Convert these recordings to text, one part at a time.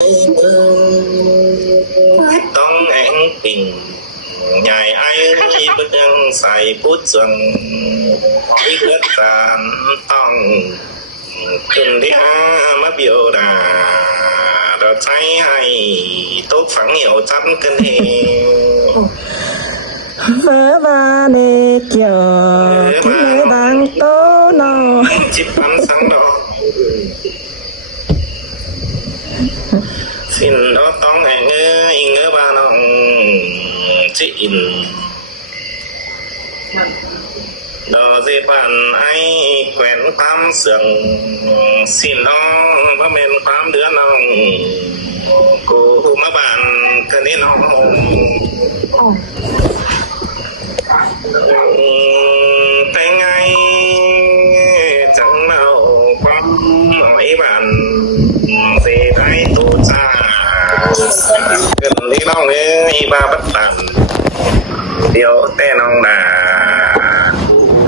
ต้องแองปิ่งใหญ่ไอ้บึกยังใส่พุทธส่วนวิเกิดตามต้องขึ้นที่มาเบียวดาเราใช้ให้tốtฝังเหนียวจับกันเองเมื่อวานนี้เกี่ยวที่ดังโตโนจิตมันสังดอกสิ่งเราต้องแห่งเงือบานองจิอินดอเจปันไอ้แขวนความเสื่องสิ่งน้องบ่แม่นความเดือนน้องกูมาบ้านกันนี่น้องแต่ไงจังเมาความหน่อยบ้านเสียใจตัวจ้าเกินที่น้องบ้าบัดตันเดี๋ยวแต่น้องด่า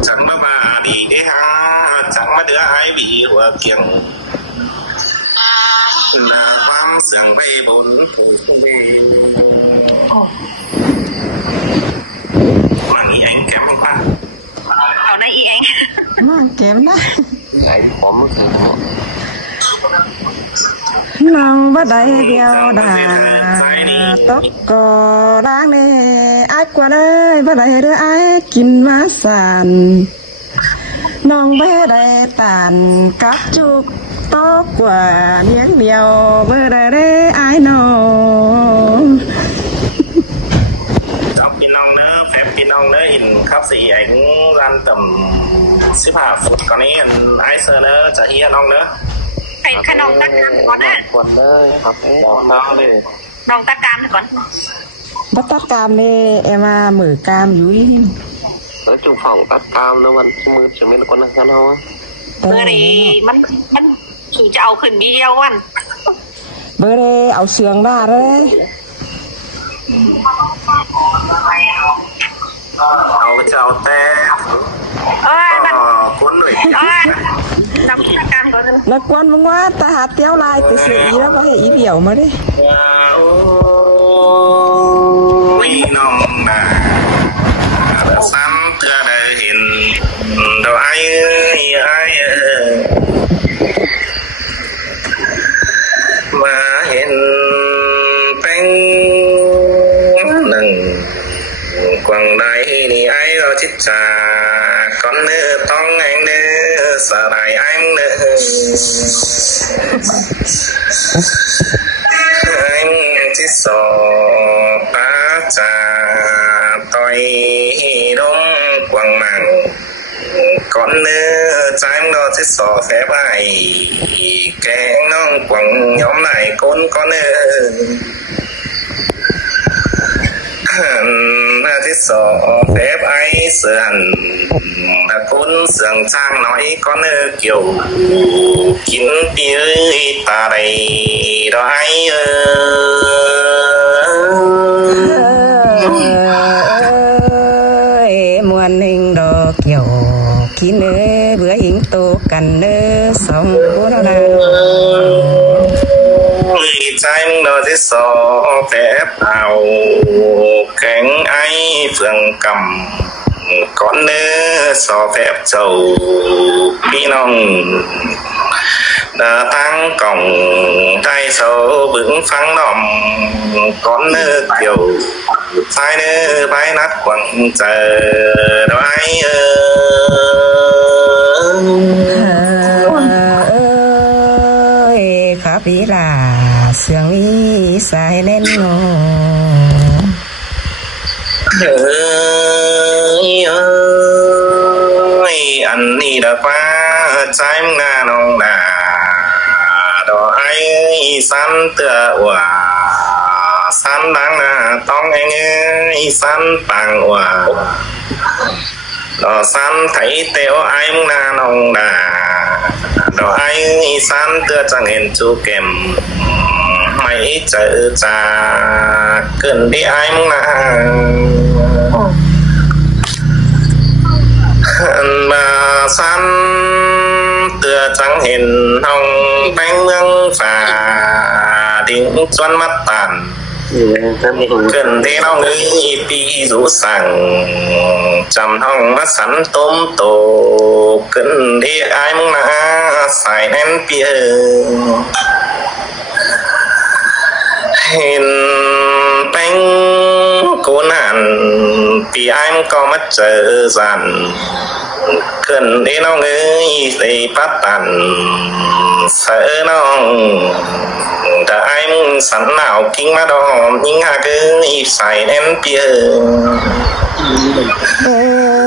จังมาดีได้ฮะจังมาเดือไอ้บีหัวเกียงความเสียงไปบนวันนี้เองแกมป่ะเอาได้อีเองแกมนะไอ้พร้อมน้องบ่ได้เดียวดาตกก็ล้างนี่อ้ายกว่าได้บ่ได้เด้ออ้ายกินมาสานน้องบ่ได้ตานกับจุกตกกว่าเลี้ยงเดียวบ่ได้เด้ออ้ายน้องเอาพี่น้องเด้อแฟบพี่น้องเด้ออินครับสิไอ้ร้านต่ำ15ฟุตก่อนนี้ไอ้เซอร์เด้อจะเฮียน้องเด้อเป็นขนมตะกามก่อนนะก่อนเลยครับน้องเลยน้องตะกามก่อนบ่ตะกามนี่เอมามือกามอยู่อีนี่แล้วจุฝั่งตะกามแล้วมันมือจะมีคนนั้นเฮาเบอร์นี่มันสิจะเอาขึ้นเดียววันเบอร์นี่เอาเสืองได้เลยเอาเจ้าแต่มันคนด้วยนักตะกามก่อนนักวันมึงว่าตาหาเตี้ยวลายไปซื้ออีแล้วบ่ให้อีเดี่ยวมาดิมีน้องน่ะซ้ำเตือได้เห็นดอกไอ้มาเห็นเป็นหนึ่งกวางใดนี่ไอ้เราจิตจาก่อนเนื้อต้องแองเนื้อสลายไอ้เนื้อไอ้จิตสอปาจาต่อยดงกวางมังก่อนเนื้อใจมันเราจิตสอแฝบไอ้แกงน้องกวางย้อมไหนก้นก่อนเนื้อที่สอแฝบไอ้เสื่อนตะกุนเสื่องจ้างน้อยก็เนื้อเกี่ยวกินปีตาใดดอกไอ้มวนหนึ่งดอกเกี่ยวกินเนื้อเบื่อหิงโตกันเนื้อสองผู้เท่านั้นใจมึงโดนที่สอแฝบเอาแข็งไอ้เฟืองกำก่อนเนื้อสอแฝบเจ้าพี่น้องดาทั้งกล่องใต้โซบึงฟังดอมก่อนเนื้อเกี่ยวใต้เนื้อใบนัดกวังเจอดอกไอ้ครับพี่ล่ะเสียงวิสายเล่นโอันนี้ดอกว่าใจมึงหน้าน้องด่าดอกไอ้สันเตือว่าสันดังหน้าต้องเองสันปังว่าดอกสันไถเตียวไอ้มึงหน้าน้องด่าดอกไอ้สันเตือจังเห็นจูเก็มไม่เจอจาเกินที่ไอ้มึงหน้ามาสันเตือจังเห็นห้องแป้งเมืองฝ่า tiếng choan mắt tàn cần thế nó ngữ pi rũ sẵn chầm hong mắt sẵn tôm tổ cần thế ai mong là xài nén bia hình bánh cố nạn vì ai có mắt trở dàn cần thế nó ngữ dây bắt tàn sợ nó đã anh sẵn nào kinh mà đó nhưng hà cứ xài em bia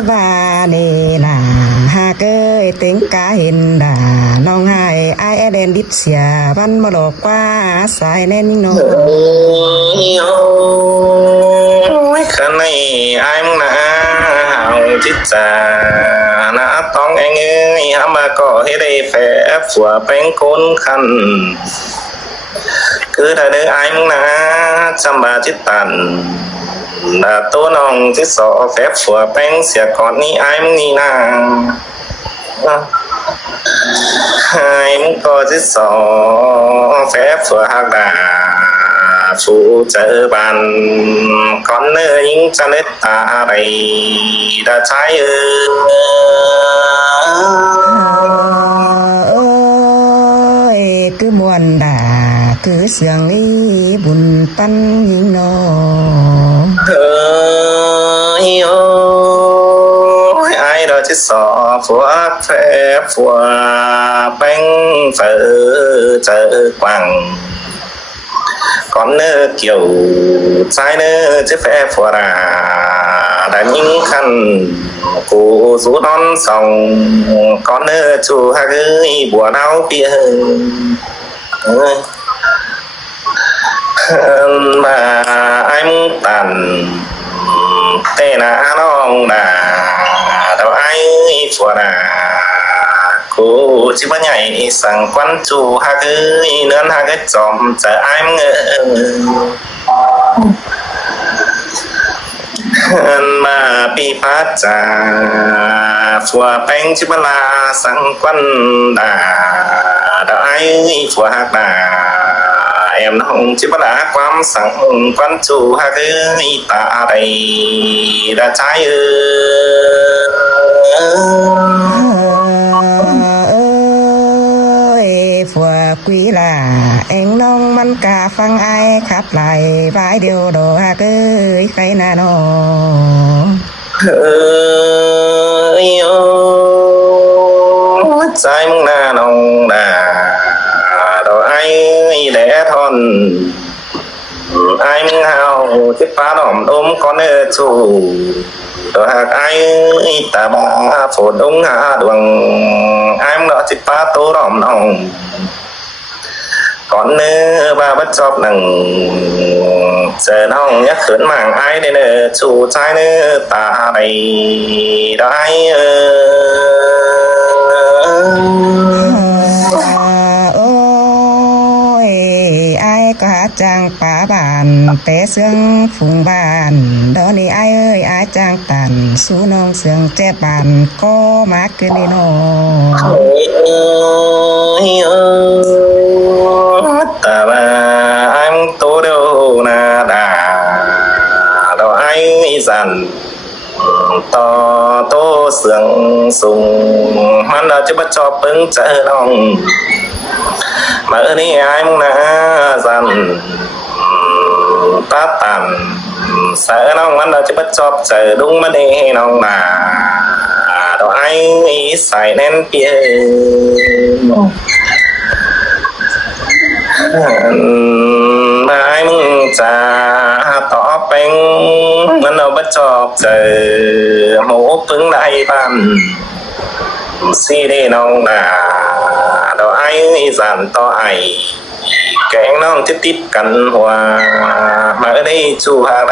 và đây là hà cơ tiếng cá hình đà nong hai ai đen đít xìa văn mà lột qua xài nên nó cái này ai muốn hào chít trà nó tông anh ơi mà có hết đây phép của bánh côn khăn cứ thời đứa ai muốn chăm bà chít tàn là tô nòng chít sọ phép của bánh sẽ còn ni ai muốn ni nàng ai muốn có chít sọ phép của hạc đà phụ trợ bàn con nơi những cha nết ta đầy đã trái ơi cứ muôn đà cứ sương ý buồn tan nhìn nó ai đó chết sọ phủa phép phủa bánh phở chợ quảng con nơ kiểu trái nơ chứ phép phủa đã những khăn cụ rú đón xong con nơ chú hà gửi bùa đau bia mà anh tàn tê nã nong đà đâu ai phùa đà cô chỉ bắt nhảy sang quan chủ hà gửi nơn hà gửi chòm chờ anh mà bị phát trà phùa bánh chứ bà la sang quan đà đâu ai phùa hạc đà em nó không chỉ bắt đã quám sẵn quan chủ hà gửi ta đây đã trái ơi phùa quý là anh nông mắn cả phăng ai khắp lại vài điều đồ hà gửi khay nà nó trái mong na nông đà đồ ai để thon ai mong hào chiếc phá đỏm ôm con chủ đồ hạc ai ta bà phổ đông hạ đường ai mong đó chiếc phá tố đỏm nòng con bà bất chọc nằng chờ nòng nhắc khớn màng ai đây nè chủ trai nè ta đây đó ai cả trang phá bàn té xương phùng bàn đó ni ai ơi ai trang tàn su nông xương che bàn có má cái đi nó ta bà anh tố đâu na đà đâu ai dàn to tô xương sùng hắn đã chứ bắt cho bưng chợ lòng mà đi ai muốn là dần ta tàn sợ nó hắn đã chứ bắt cho chợ đúng mà đi nó mà đâu ai xài nén bia mà ai muốn trả tỏ bánh hắn đâu bắt cho chợ mũ cứng đại bàn si đi nó là đâu ai dàn to ai kẻ nó tiếp tiếp cận hòa mà ở đây chú hà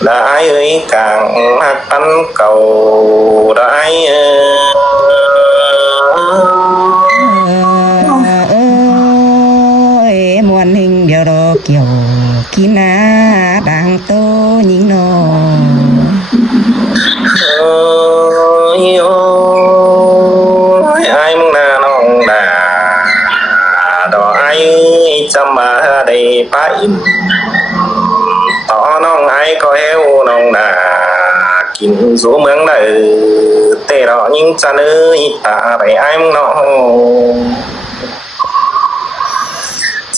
là ai ơi càng hát bắn cầu đó ai ơi muôn hình điều đó kiểu kín á đang tô nhìn nó ai muốn là nong đà đó ai จำมาได้ปะอินต่อน้องไอ้ก็เฮวน้องนากินสู่เมืองเด้อเตรอยิงจะเนื้อตาไปไอ้มึงน้อง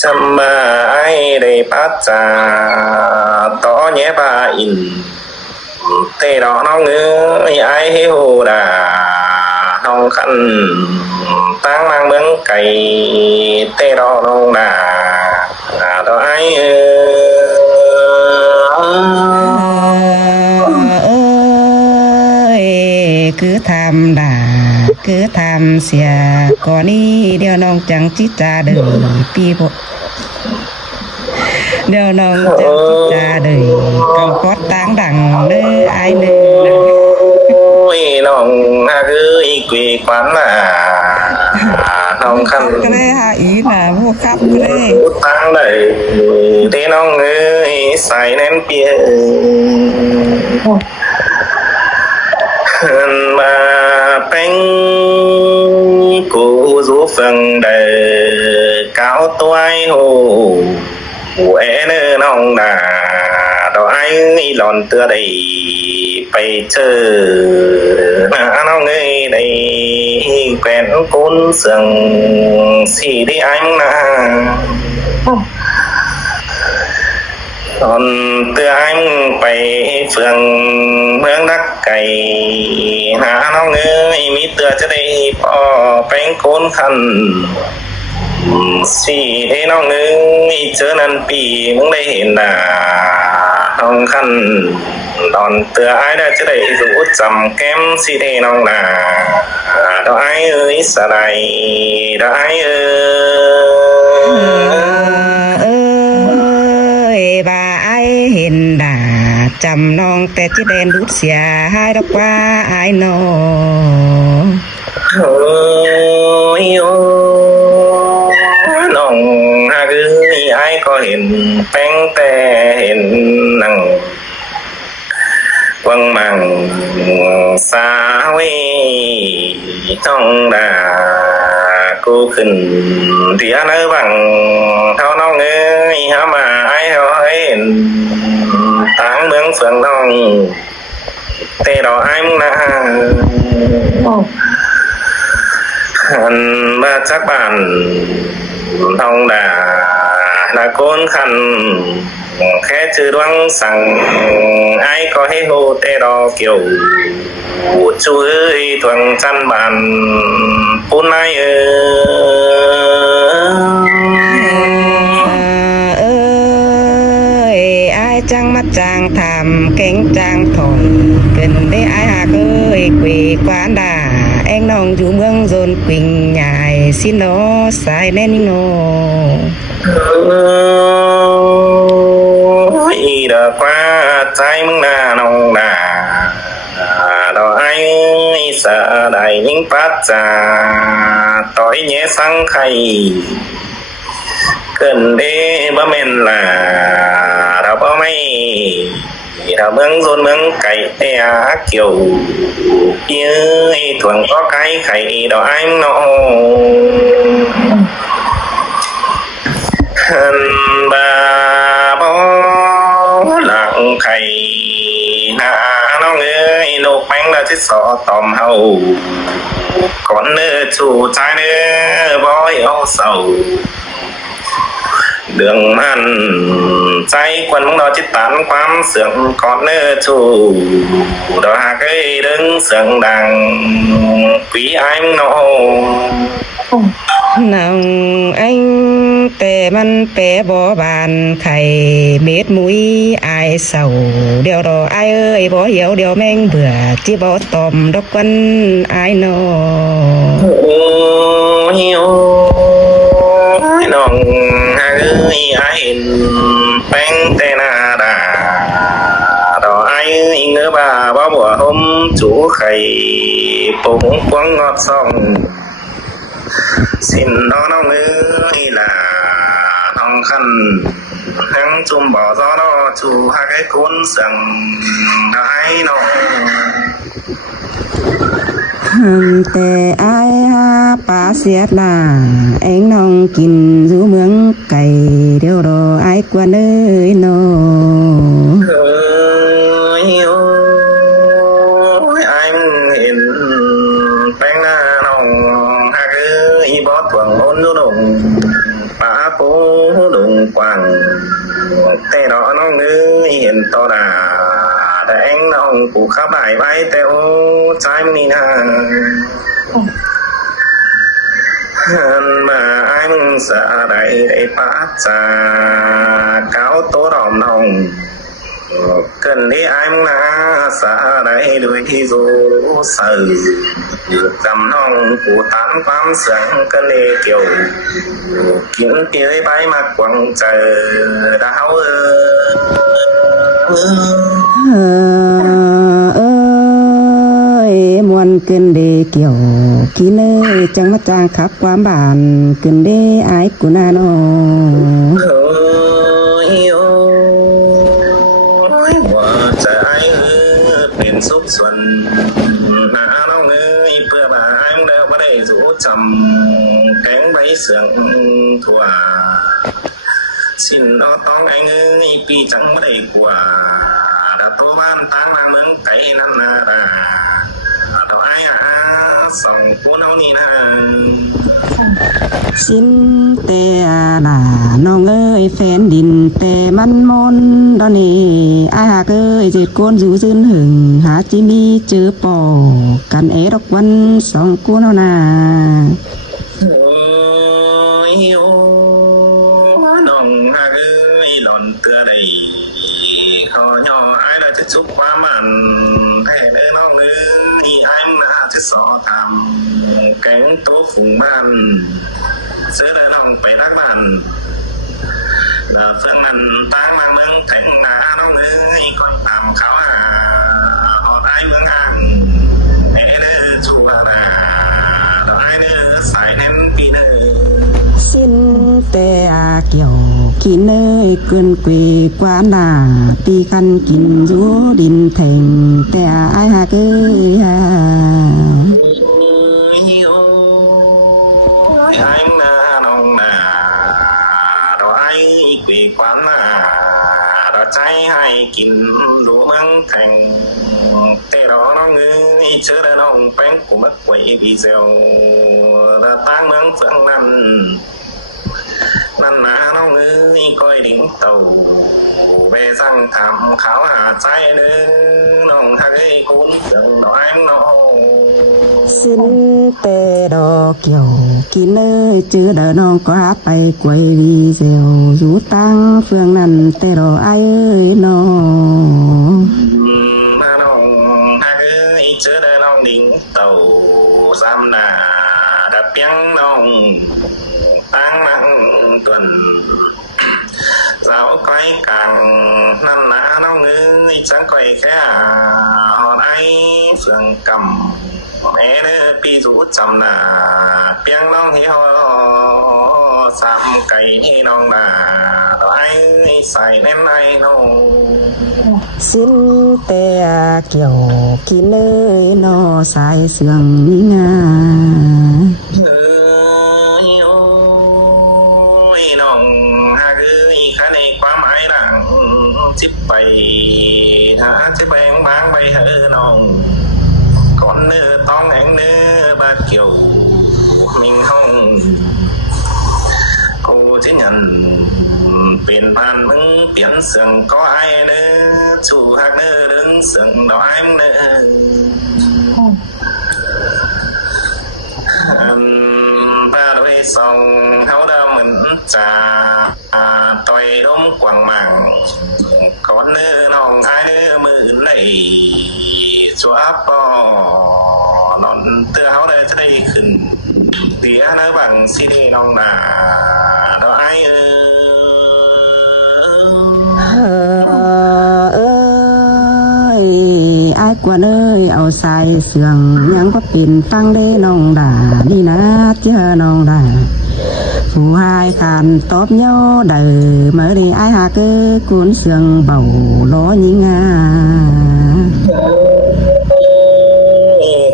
จำมาไอ้ได้ปัจจาต่อแย่ปะอินเตรอน้องเนื้อไอ้เฮวดาน้องขันตั้งนางเมืองไก่เตรอน้องนาต่อไอ้คือทำด่าคือทำเสียก่อนนี้เดี๋ยวน้องจังจิจาเด้อปีบ่เดี๋ยวน้องจังจิจาเด้อก็กอดตางดังเด้ออ้ายเด้อโอ้ยน้องหาคืออีกวีกวันน่ะน้องคันก็เลยหาอีน่ะบ่ครับเลยตั้งได้เด้น้องเอ้ยใส่แน่นเปียมาเป็นกูรู้ฟังเด้อก้าวตัวไอ้โหแอเนน้องน่ะดอกไอ้หล่อนเตือได้ไปเจอน้องเอ้ยได้แกวนก้นเสียงสีได้ไอ้มึงน่ะตอนเตือไอ้มึงไปเฟืองเมืองนักไก่หาน้องเอ้ยมีเตือจะได้พอเป็นก้นคันสีให้น้องเอ้ยเจอนั้นปีมึงได้เห็นน่ะน้องคันตอนเตือไอ้ได้จะได้รู้จำแก้มสีให้น้องน่ะดอกไอ้เอ้ยสลายดอกไอ้เอ้ยบ่าไอ้เห็นด่าจำน้องแต่จิแดนรุดเสียหายดอกว่าไอ้น้องโอ้ยน้องหาคือไอ้ก็เห็นแป้งแต่เห็นนั่งวังมังสาเวต้องด่ากูขึ้นเดียเนื้อบังเท่าน้องเอ้ยหามาไอ้เขาเห็นตั้งเมืองเฟืองน้องเตะดอกไอ้มึงนะหันมาจากบ้านท้องด่าด่าโกนคันแค่ชื่อดวงสั่งไอ้ก็ให้โหเตะดอกเกี่ยวช่วยทวงจันบานปุ่นไอ้ไอ้จังมาจางทำเก่งจางถอยเกินได้ไอ้หากเกวกวานด่าเอ็งน้องอยู่เมืองโซนปิงใหญ่สิโนสายแน่นิโนอีดอกว่าใจมึงน่าน้องน่าดอกไอ้สะได้ยิ่งปัจจาต่อยแย่สังไข่เกินเด้บ่แม่นล่ะเราบ่ไม่เราเมืองโซนเมืองไก่เตียเกี่ยวเย้ยถ่วงก็ไก่ไข่ดอกไอ้น้องหันบาบ่หลังไข่หาน้องเอ้ยโลกแป้งละที่สอตอมเฮาก่อนเนื้อชูใจเนื้อบ่อยเอาเศร้าเรื่องมันใจควันมึงดอจิตตันความเสื่อมก่อนเนื้อชูดอกหากเอ้ยดึงเสื่อมดังปีไอ้มึงน้องน้องอังแต่มันแปรบ่บานไข่เม็ดมุ้ยอายเศร้าเดี๋ยวรออายเอ้ยบ่เหี่ยวเดี๋ยวแม่งเบื่อจิบ่ตอมดอกวันอายน้องโอ้ยน้องเอ้ยอายแป้งแต่หน้าด่าดอกอายเงือบ่าบ่บัวห่มจูไข่ปุ๋งกวงงอดซ่องสินน้องเอ้ยล่ะน้องคันทั้งจุ่มบ่อซอน้อจูหากให้คุณสั่งได้น้อง แต่อายหาป่าเสียดลาเองน้องกินอยู่เมืองไก่เดี๋ยวรออายกว่าเอ้ยโนanh hiện bánh nòng hai cái bó thuần ôn vô đồng bá phố đồng quảng thế đó nó ngư hiện to đà để anh nòng cụ khắp bài bay theo trái mình mà anh sợ đầy để phát ra cáo tố đòm nòng cần đi anh là xa đây đôi khi dù sợ dầm nông của tán quám sáng cân đi kiểu những tiếng bay mặt quăng chờ đau ơi muôn cân đi kiểu khi nơi chẳng mắt trang khắp quám bản cân đi ai của na nóเป็นสุขส่วนหาน้องเอ้ยเพื่อมาอังเด้อบ่ได้สู่จำแข็งใบเสื่องทั่วสิ้นเอาต้องอังเอ้ยปีจังบ่ได้กว่าตัวบ้านต่างบ้านเมืองไกลนั่นน่ะตัวอ้ายสองคนเฮานี่นะสิ้นแต่หน้าน้องเอ้ยแฟนดินแต่มันมนตอนนี้อายหากเอ้ยจิตโกนอยู่ซื่นหึงหาจิมีเจอปอกันเอดอกวันสองกูเฮานาน้องหากเอ้ยหล่อนเตือได้ขอย่ออายได้จะจุกความมันแท้เด้อน้องเอ้ยอายน่าจะสอทำแก๊งโตฝูงบ้านเสื้อเดินน้องไปทักบ้านแล้วเพื่อนมันตั้งมาเมืองถึงหน้าน้องเอ้ยก่อนตามเขาหอดไอ้เมืองห่างไอ้เด้อจูบานาไอ้เด้อสายเน้นปีเด้อสิ้นแต่เกี่ยวกินเอ้ยเกินกวีกว่าหน้าปีคันกินอยู่ดินแทงแต่อายหากเอ้ยanh nong na đó ai quỷ quán đó trái hay kín lúa măng thành thế đó nó ngư chớ đã nong bánh của mất quỷ bị dèo đã tăng măng phượng năn ná nó ngư coi đỉnh tàu về răng thảm khảo hà trái đứa nong ha cái cuốn tưởng đó anh nóสิ้นแต่ดอกเกี่ยวกินเลยเจอเดินน้องก็หาไปกวยวีเซลอยู่ตั้งเฟืองนั้นแต่ดอกไอ้เอ้ยน้องมาน้องหากเอ้ยเจอเดินน้องดิ่งเต่าซ้ำหน้าดับเปียงน้องตั้งนั่งตุนเจ้าก้อยกลางนั่นหนาน้องเอ้ยจังก้อยแค่หอดไอ้เฟืองกำแม่เด้อปีสูจำหน้าเปียงน้องเหี่ยวซ้ำไก่ให้น้องหน้าตัวไอ้ใส่แน่นไอ้น้องสิ้นแต่เกี่ยวกินเลยนอสายเสื่องมีงาน้องหากข้าในความไอ้หลังจิบไปหาจะแบ่งบางไปเฮน้องก่อนเนื้อต้องแหงเนื้อบาดเกี่ยวมิงห้องโอ้ที่ยันเปลี่ยนผ่านมึงเปลี่ยนเสียงก็ไอ้เนื้อชูหักเนื้อดึงเสียงดอกไอ้เนื้อป้าด้วยสองเขาเดิมเหมือนจ่าต่อยล้มกวางมังก่อนเนื้อน้องไอ้เนื้อมือไหลชัวปอนอนเตือเขาได้จะได้ขึ้นเตียเนื้อบังซีดีน้องนาดอกไอ้อายกว่าเอ้ยเอาใส่เสื่องยังบ่เป็นฟังได้น้องด่านี่นะเจ้าน้องด่าผู้หายกันตอบย่อเด้อเมื่อได้อายหากกุนเสื่องเบาล้อยิงา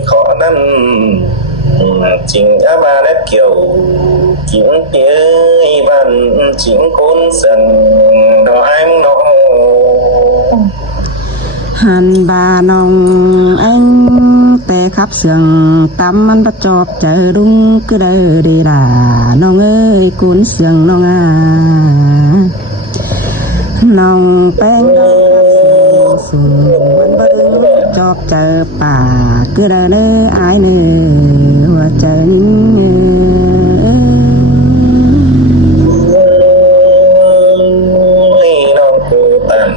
ขอ นั้นจริงอามาและเกี่ยวจริงเย้ยบ้านจริงคนสั่งดอกอังนอหันบานองอังแต่ขับเสียงตำมันประจอบเจอดุงก็ได้ดีล่ะน้องเอ้ยกุนเสียงน้องน้องแป้งสูงมันบ่ดึงจอบเจอป่าก็ได้เด้ออายเนื้อหัวใจน้องกูตัน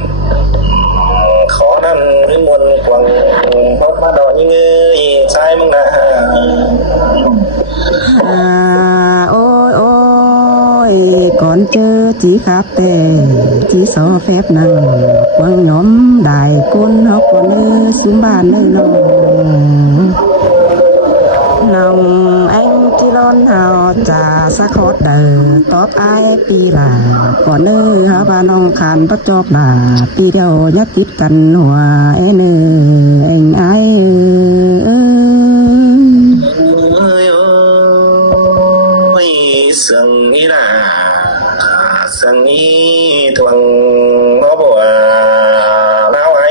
ขอนั้นวิมลกวังพบมาดอกยิ่งเอ้ยชายมึงนะโอ้ยโอ้ยก่อนเจอจีครับแต่จีสอแฟบนั่งกวางหนอมได้ก้นเฮาก่อนเอ้อสุมบ้านเอ้ยน้องอังที่ร้อนเฮาจะสะขอดเด้อตอบอายปีล่ะก่อนเอ้อเฮาบ้านน้องขันประจอบล่ะปีเดียวยักจิตกันหัวเอ้เน้อเอ็งอายสังอีน่าสังอีทวงบ่บ่ลาวไอ้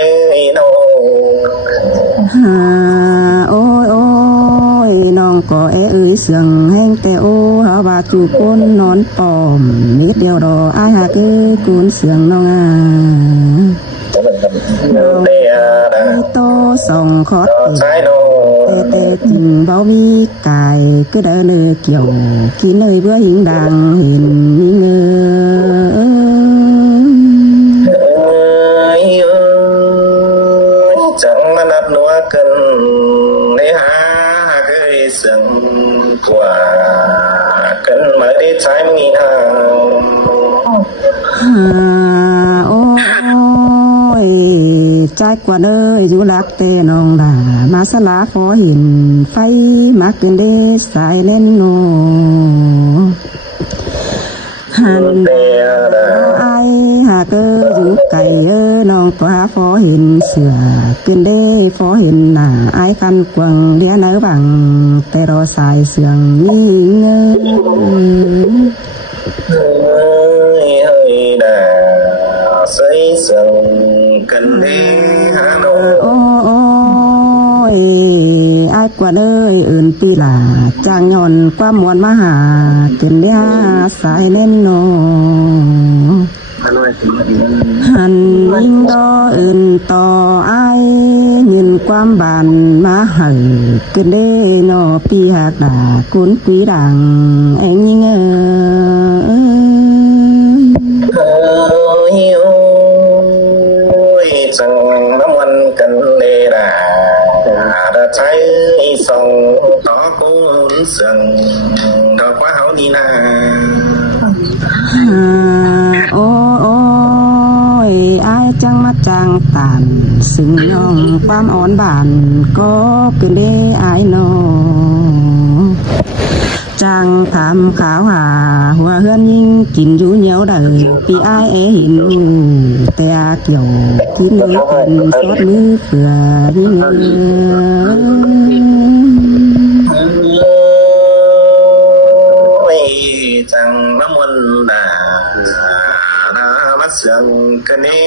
น้องโอ้ยโอ้ยน้องก็เอ้ยเสียงแห้งแต่โอ้เฮาว่าจูคนนอนปอมนิดเดียวดออายหาเอ้ยกุนเสียงน้องโตส่งขอดแต่จริงเบามีกายก็เดินเลยเกี่ยวกินเลยเบื่อหิงดังเห็นมีเงอจังมานับนัวกันได้หาเคยสั่งกว่ากันมาได้ใช้มีทางโอ้ยใจกว่าเด้ออยู่รักแต่น้องด่ามาสลาขอเห็นไฟมักเกินได้สายเล่นโนหันไอหากอยู่ไก่น้องตัวฟอเห็นเสือเกินได้ฟอเห็นหน้าไอคันกวางเลี้ยเนื้อบังแต่รอสายเสียงนี่เงด่าใส่สั่งกันเด้หาน้องโอ้ยอายกว่าเลยอื่นปีล่ะจางย้อนความมวลมหาเกินเลี้ยสายเล่นโนหันยิ่งดออื่นต่ออายยืนความบานมาหันเกินได้นอปีหักด่ากุนปีดังเอ็งยิ่งจังน้ำมันกันเลยล่ะđã thấy sông đó cũng sừng đó quá hảo đi nà ôi ai chẳng mắt chẳng tàn sừng nhongความอ่อนบานก็เกินได้อายโนจังทำขาวหาหัวเฮือนยิ่งกินอยู่เหนียวเด้อปีอายเห็นแต่เกี่ยวที่เนื้อเป็นซอดมือเฟื่อยิ่งจังน้ำมันด่ามัดเสียงกันนี่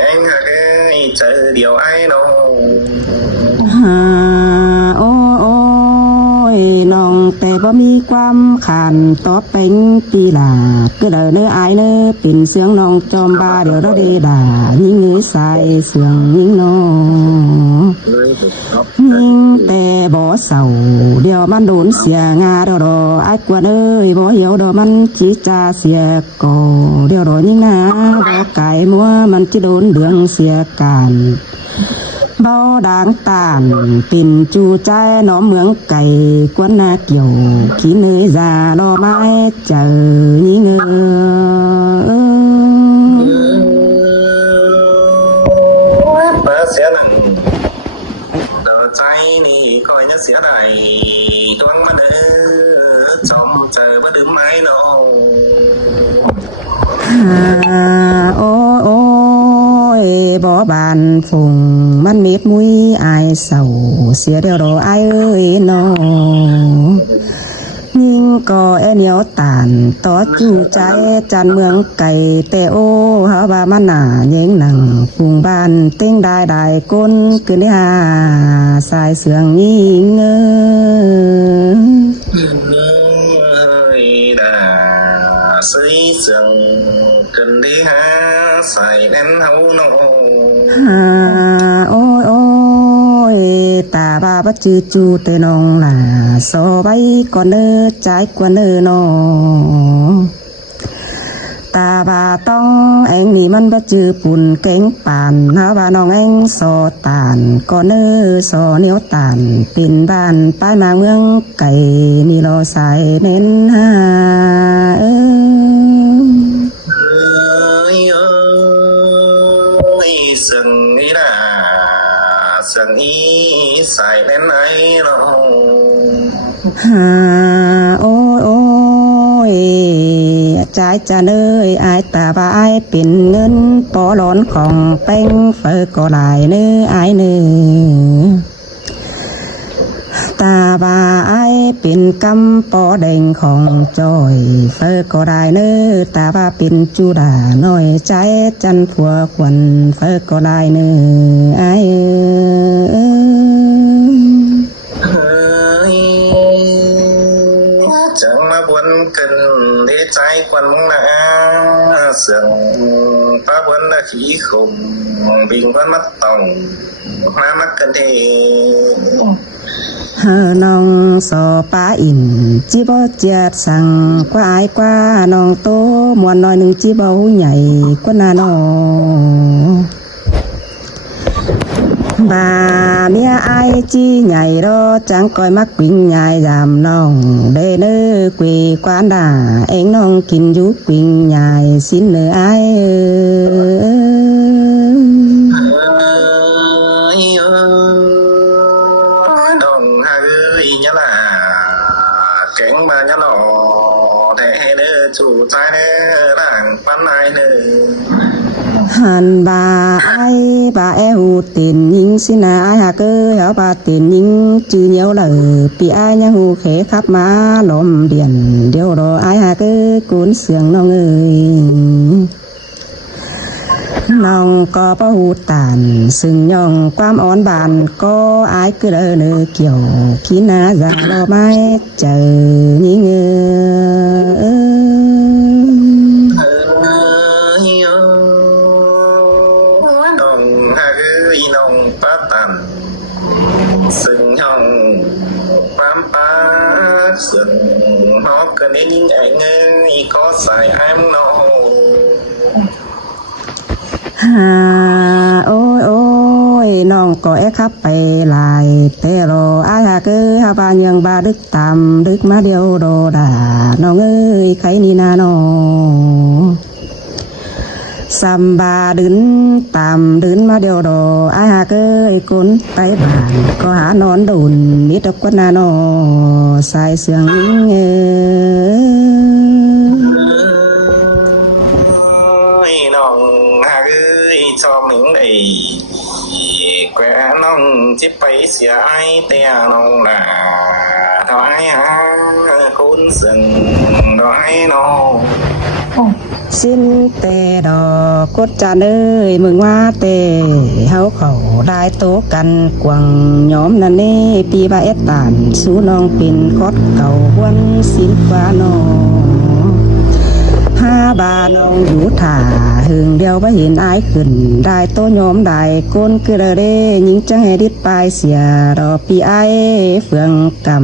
ไอ้หาเอ้ยเจอเดียวไอ้น้องโอ้ยน้องแต่บ่มีความขานตอบเป็นปีหลาก็เด้อเนื้ออายเนื้อเป็นเสียงน้องจอมบาเดี๋ยวเราได้ด่ายิ่งเงยใส่เสียงยิ่งน้อยิ่งแต่บ่เศร้าเดี๋ยวมันโดนเสียงาดออายกว่าเอ้ยบ่เหี่ยวดอมันจิจาเสียก่อเดี๋ยวรอยิ่งนะบ่ไก่มัวมันสิโดนเดืองเสียการเบาด่างตานปิ่นจูใจหนอมเมืองไก่กวนนาเกี่ยวขี้เนยจาดอไม้เจอยิ่งมาเสียหนังดอใจนี่คอยจะเสียใดดวงมาเด้อชมเจอบ่ดื่มไม้น้องโอ้ยบ่บานฝงมันเม็ดมุ้ยอาย เศร้าเสียเดียวรออ้ายเอ้ยน้อยิ่งก็เหนียวตานต่อจูใจจันเมืองไก่แต่โอ้เฮาว่ามันน่าแยงหนังปุงบ้านเต็งได้ก้นขึ้นหาสายเสืองยิ่งเอ้ยดาสายเสืองขึ้นได้หาสายแน่นเฮาน้อโอ้ยตาบาบ่จือจูแต่น้องล่ะสอไว้ก่อนเด้อใจกว่าเด้อน้อตาบาต้องเองนี่มันบ่จือปุ่นเก่งปานหาว่าน้องเองสอตานก่อนเด้อสอเหนียวตานปิ่นบ้านป้ายมาเมืองไก่นี่รอสายเน้นหาซึ่งนี่ล่ะซึ่งอีสายแน่นไอ้น้องโอ้ยใจจะเด้ยอายตาบาอ้ายเป็นเงินปอหลอนของแป้งเฟอก็หลายเนื้ออ้ายเนื้อตาบาอ้ายเป็นกำปอแดงของจอยเฟอก็ได้เนื้อตาบาเป็นจุดาน้อยใจจันผัวควันเฟอก็ได้เนื้ออ้ายจังมาบวนกันได้ใจควันมึงนะเสียงตาบวนน่ะขี้ขมบิงวันมัดต้องมามักกันเทน้องสอป้าอินจิบ่เจียดสั่งกว่าอายกว่าน้องโตมวนน้อยนึงจิบ่ใหญ่กว่านาน้อบาเมียอายจีใหญ่รอจังก้อยมักวิ่งใหญ่ยามน้องเด้อเด้อกวีกวานดาเองน้องกินอยู่วิ่งใหญ่สินเนื้ออายน้องหาเอ้ยยะล่ะเก่งบายะหล่อแท้เด้อจู่ใจเด้อร่างปันนายเด้อหันบาไอ้บาหูตินยิงสินาไอ้หาเกอเฮาบาตินยิงจือเหนียวเลยปีไอ้ยังหูเขขับมาลมเดียนเดี๋ยวรอไอ้หาเกอกุนเสียงน้องเอ้ยน้องก็บ่หูตานซึ่งย่องความอ่อนบานก็อายคือเด้อเนื้อเกี่ยวขี้นาจะรอไม้เจอยิงซึ่งห้องความปาซึ่งฮอกกันได้ยิงไอ้เงยก็ใส่อ้ายมึงน้องโอ้ยน้องก็ขับไปหลายแต่รออ้ายหาคือหาบานยังบาดึกตามดึกมาเดียวโดดาน้องเอ้ยไขนี่นาน้อสัมบาดึนตามดึนมาเดียวดออ้ายหาเกยกุนไตบ้านก็หานอนดุนมิตรกวนนาโนสายเสียงน้องหาเอ้ยชอบหนึ่งไอ้แกน้องจิไปเสียไอ้แต่น้องน่ะถอยหาคุณซึ่งดอยน้องสิ้นแต่ดอกกดจานเอ้ยมึงว่าแต่เฮาเขาได้โตกันกวางยอมนั่นนี่ปีบาเอตานสู้น้องเป็นคดเก่าวันสิ้นกว่าน้อง5บาน้องอยู่ท่าหึงเดียวบ่เห็นอายขึ้นได้โตยอมได้ก้นคือเด้ยิงจังให้ดิดปลายเสียดอกปีไอเฟืองกำ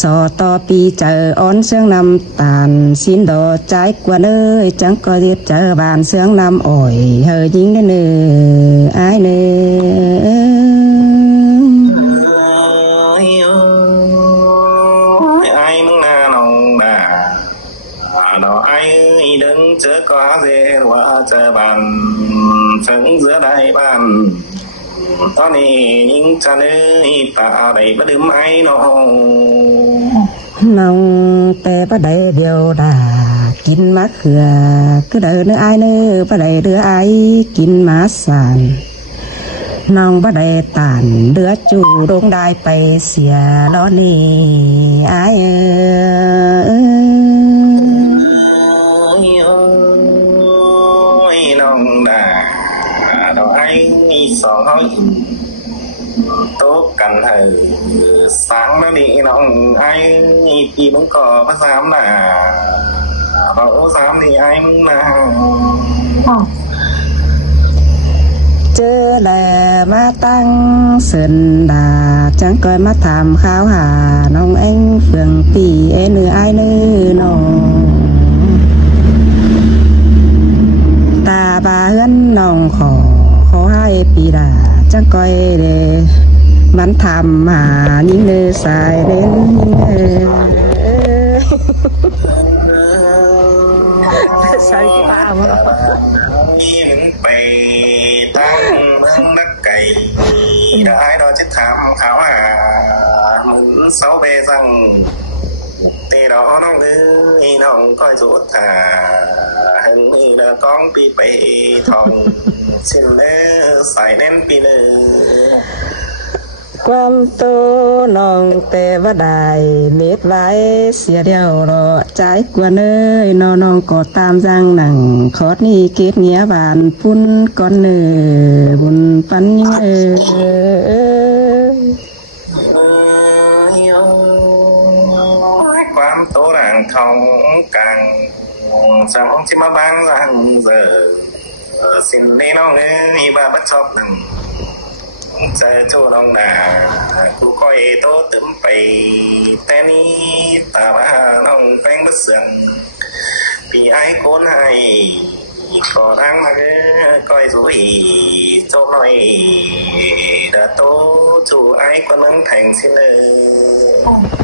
สอต่อปีเจออ่อนเสียงนำตาลสินดอใจกว่าเอ้ยจังก็เรียบเจอบานเสียงนำอ่อยเฮอยิงได้เนื้ออ้ายเนื้อไอ้มึงน่าน้องด่าดอกไอ้ดึงเจอก็เสียว่าเจอบานถึงเสือได้บ้านตอนนี้ยิงจะเนื้อตาได้บ่ดื่มไอ้น้องแต่บ่ได้เดียวดากินมะเขือคือเด้อเนื้ออ้ายเนื้อบ่ได้เด้ออ้ายกินมาสาน น้องบ่ได้ตานเดือจู่ลงได้ไปเสียล้อนี่อายน้องด่าดอกไอ้สองห้อยโต๊ะกันsángแล้วนี่น้องไอ้ปีมึงก็ภาษาหน้าเราสามนี่ไอ้มึงนะเจอแลมาตั้งเสินดาจังก้อยมาถามข่าวหาน้องเอ็งเฟืองปีเอ้นื้ออ้ายนื้อน้องตาบาเฮือนน้องขอให้ปีดาจังก้อยเดมันทำหายิ่งเนื้อสายเล่นใส่ตามยิ่งไปตั้งเมืองนักไก่ได้ดอกจะถามเขาว่ามึงเสาเบซังตีดอกน้องเด้อน้องก้อยสุดตาหึงนี่ละก้องปีไปทองสิ้นเด้อใส่เน้นปีเด้อความโตน้องแต่ว่าได้เม็ดไว้เสียเดียวรอใจกว่าเอ้ยน้องก็ตามจังหนังขอดนี้เก็บเงียบานพุ่นก่อนเด้อบุญปันความโตร่างทองกลางสามองจิมาบางลังเจอสิ่งนี้น้องเอ้ยบ้าบัดชอบหนึ่งจะโจน้องนากูก้อยโตตึมไปแต่นี้ตาว่าน้องแป้งบัดเสื่องพี่ไอ้โกนให้ก็ดังมาก้อยสวยโจหน่อยดาโตจูไอ้คนนั้นแทงสิเลย